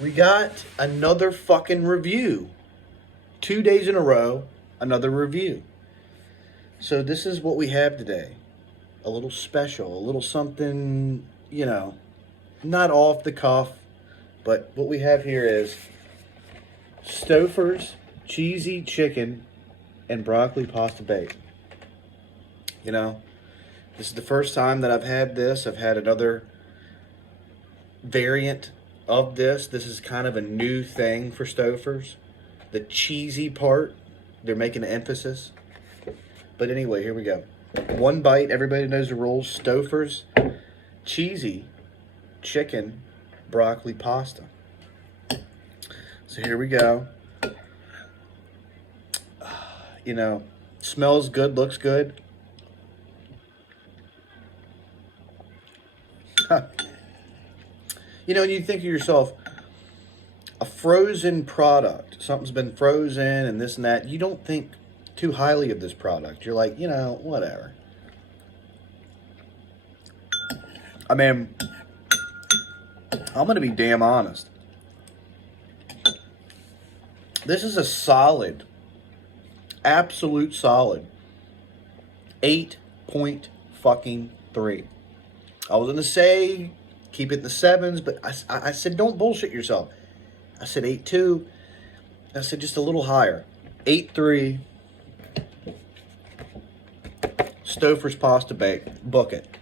We got another fucking review. 2 days in a row, another review. So this is what we have today. A little special, a little something, not off the cuff, but what we have here is Stouffers cheesy chicken and broccoli pasta bake. This is the first time that I've had this. I've had another variant of this. This is kind of a new thing for Stouffers. The cheesy part, they're making an emphasis. But anyway, here we go. One bite, everybody knows the rules. Stouffers cheesy chicken broccoli pasta. So here we go. Smells good, looks good. And you think to yourself, a frozen product, something's been frozen and this and that, you don't think too highly of this product. You're like, whatever. I mean, I'm going to be damn honest. This is a solid, absolute solid 8.3. I was going to say keep it in the 7s, but I said don't bullshit yourself. I said 8.2. I said just a little higher. 8.3. Stouffers pasta bake. Book it.